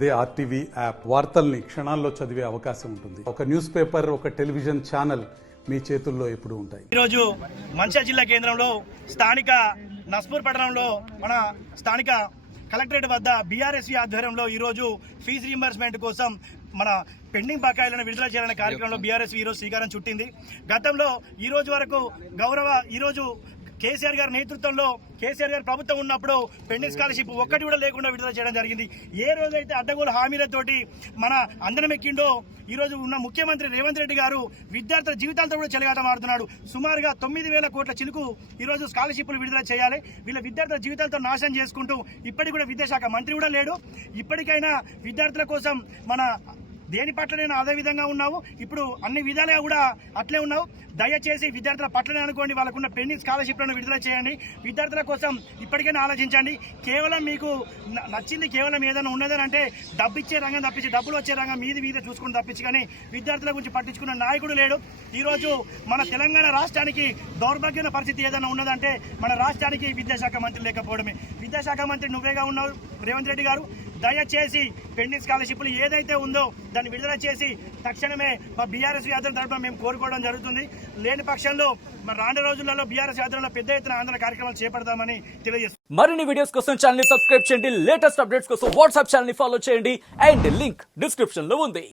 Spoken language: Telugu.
అదే ఆర్టీవీ యాప్ వార్తల్ని క్షణాల్లో చదివే అవకాశం ఉంటుంది. ఒక న్యూస్ పేపర్, ఒక టెలివిజన్ ఛానల్ మీ చేతుల్లో ఎప్పుడూ ఉంటాయి. ఈరోజు మంచిర్యాల జిల్లా కేంద్రంలో స్థానిక నస్పూర్ పట్టణంలో మన స్థానిక కలెక్టరేట్ వద్ద బీఆర్ఎస్వి ఆధ్వర్యంలో ఈరోజు ఫీజు రీంబర్స్మెంట్ కోసం మన పెండింగ్ బకాయిలను విడుదల చేయాలనే కార్యక్రమంలో బీఆర్ఎస్వి ఈరోజు శ్రీకారం చుట్టింది. గతంలో ఈ రోజు వరకు ఈరోజు కేసీఆర్ గారి నేతృత్వంలో కేసీఆర్ గారి ప్రభుత్వం ఉన్నప్పుడు పెండింగ్ స్కాలర్షిప్ ఒక్కటి కూడా లేకుండా విడుదల చేయడం జరిగింది. ఏ రోజైతే అడ్డగోలు హామీలతోటి మన అందరం ఎక్కిండో ఈ రోజు ఉన్న ముఖ్యమంత్రి రేవంత్ రెడ్డి గారు విద్యార్థుల జీవితాలతో కూడా చెలగాటం ఆడుతున్నాడు. సుమారుగా 9,000 కోట్ల చిలుకు ఈ రోజు స్కాలర్షిప్లు విడుదల చేయాలి. వీళ్ళ విద్యార్థుల జీవితాలతో నాశనం చేసుకుంటూ ఇప్పటికి కూడా విద్యాశాఖ మంత్రి కూడా లేడు. ఇప్పటికైనా విద్యార్థుల కోసం మన దేని పట్లనైనా అదే విధంగా ఉన్నావు, ఇప్పుడు అన్ని విధాలుగా కూడా అట్లే ఉన్నావు. దయచేసి విద్యార్థుల పట్లనే అనుకోండి, వాళ్ళకున్న పెండింగ్ స్కాలర్షిప్లను విడుదల చేయండి. విద్యార్థుల కోసం ఇప్పటికైనా ఆలోచించండి. కేవలం మీకు నచ్చింది కేవలం ఏదైనా ఉన్నదని అంటే డబ్బు ఇచ్చే రంగం తప్పించి, డబ్బులు వచ్చే రంగం మీది చూసుకుని తప్పించి కానీ విద్యార్థుల గురించి పట్టించుకున్న నాయకుడు లేడు. ఈరోజు మన తెలంగాణ రాష్ట్రానికి దౌర్భాగ్యమైన పరిస్థితి ఏదైనా ఉన్నదంటే మన రాష్ట్రానికి విద్యాశాఖ మంత్రి లేకపోవడమే. విద్యాశాఖ మంత్రి నువ్వేగా ఉన్నావు రేవంత్ రెడ్డి గారు. దయచేసి పెండింగ్ స్కాలర్షిప్లు ఏదైతే ఉందో దాన్ని విడుదల చేసి తక్షణమే మా బీఆర్ఎస్ యాత్ర తరఫున మేము కోరుకోవడం జరుగుతుంది. లేని పక్షంలో మరి రానున్న రోజులలో బీఆర్ఎస్ యాత్రలో పెద్ద ఎత్తున ఆందోళన కార్యక్రమాలు చేపడతామని తెలియజేస్తాం. మరిన్ని వీడియోస్ కోసం ఛానల్ ని సబ్స్క్రైబ్ చేయండి. లేటెస్ట్ అప్డేట్స్ కోసం వాట్సాప్ ఛానల్ ని ఫాలో చేయండి. అండ్ లింక్ డిస్క్రిప్షన్ లో ఉంది.